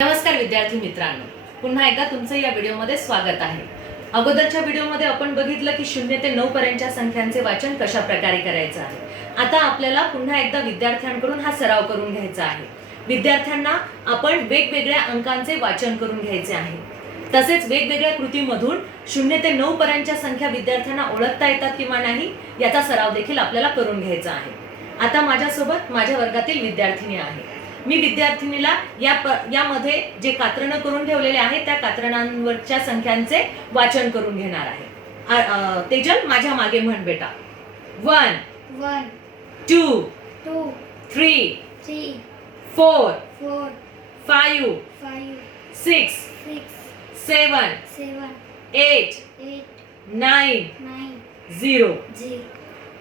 नमस्कार विद्यार्थी मित्रांनो, पुन्हा एकदा तुमचं या व्हिडिओमध्ये स्वागत आहे। अगोदरच्या व्हिडिओमध्ये आपण बघितलं की 0 ते 9 पर्यंतच्या संख्यांचे वाचन कशा प्रकारे करायचं आहे। आता आपल्याला पुन्हा एकदा विद्यार्थ्यांकडून हा सराव करून घ्यायचा आहे। विद्यार्थ्यांना आपण वेगवेगळ्या अंकांचे वाचन करून घ्यायचे आहे। तसेच वेगवेगळ्या कृतीमधून 0 ते 9 पर्यंतच्या संख्या विद्यार्थ्यांना ओळखता येतात किंवा नाही याचा सराव देखील आपल्याला करून घ्यायचा आहे। आता माझ्यासोबत माझ्या वर्गातील विद्यार्थिनी आहे। मी विद्यार्थिनीला यामध्ये जे कात्रणं करून ठेवलेले आहे त्या कात्रणांवरच्या संख्यांचे वाचन करून घेणार आहे। तेजल, माझ्या मागे म्हण बेटा। 1 2 3 4 5 6 7 8 9 0।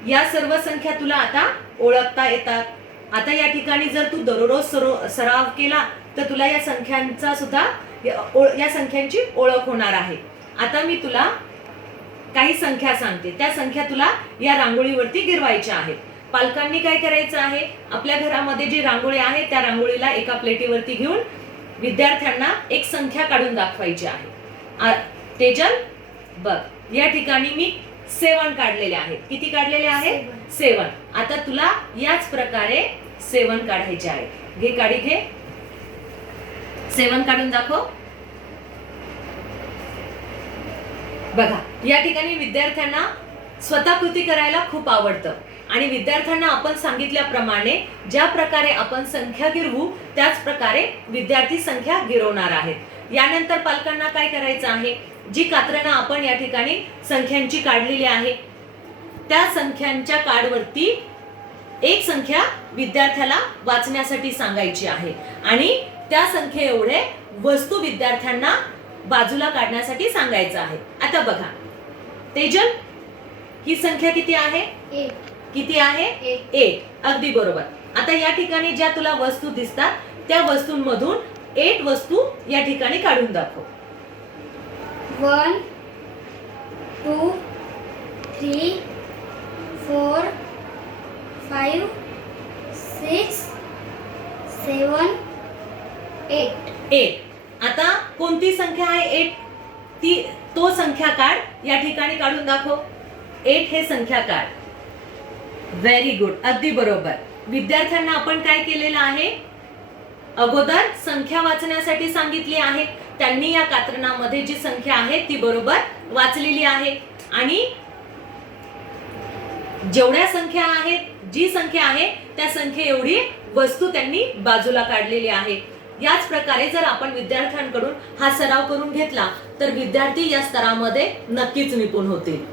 या सर्व संख्या तुला आता ओळखता येतात। आता या ठिकाणी जर तू दररोज सराव केला तर तुला या संख्यांचा सुद्धा या संख्यांची ओळख होणार आहे। आता मी तुला काही संख्या सांगते, त्या संख्या तुला या रांगोळीवरती गिरवायच्या आहेत। पालकांनी काय करायचं आहे, आपल्या घरामध्ये जी रांगोळी आहे त्या रांगोळीला एका प्लेटीवरती घेऊन विद्यार्थ्यांना एक संख्या काढून दाखवायची आहे। तेजल बघ, या ठिकाणी मी 7 काढलेले आहेत। किती काढलेले आहेत? 7। आता तुला याच प्रकारे 7 काढायचे आहे। घे काढी, घे 7 काढून दाखव। बघा, या ठिकाणी विद्यार्थ्यांना स्वतः कृती करायला खूप आवडतं आणि विद्यार्थ्यांना आपण सांगितल्याप्रमाणे ज्या प्रकारे आपण संख्या गिरवू त्याच प्रकारे विद्यार्थी संख्या गिरवणार आहेत। यानंतर पालकांना काय करायचं आहे, जी कात्रणं आपण या ठिकाणी संख्यांची काढलेली आहे त्या संख्यांच्या कार्डवरती एक संख्या विद्यार्थ्याला वाचण्यासाठी सांगायची आहे आणि त्या संख्ये एवढे वस्तू विद्यार्थ्यांना बाजूला काढण्यासाठी सांगायचं आहे। आता बघा तेजल, ही संख्या किती आहे? 1। किती आहे? 1। अगदी बरोबर। आता या ठिकाणी ज्या तुला वस्तू दिसतात त्या वस्तूंमधून 8 वस्तू या ठिकाणी काढून दाखव। 1 2 3 4 5 6 7 8। आता कोणती संख्या आहे 8? तो संख्या काढ, या ठिकाणी काढून दाखव। 8 हे संख्या काढ। व्हेरी गुड, अगदी बरोबर। विद्यार्थ्यांना आपण काय केलेलं आहे, अगोदर संख्या वाचण्यासाठी सांगितली आहे। त्यांनी या कात्रणामध्ये जी संख्या आहे ती बरोबर वाचलेली आहे आणि जेवढ्या संख्या आहेत, जी संख्या आहे त्या संख्ये एवढी वस्तू त्यांनी बाजूला काढलेली आहे। याच प्रकारे जर आपण विद्यार्थ्यांकडून हा सराव करून घेतला तर विद्यार्थी या स्तरामध्ये नक्कीच निपुण होतील।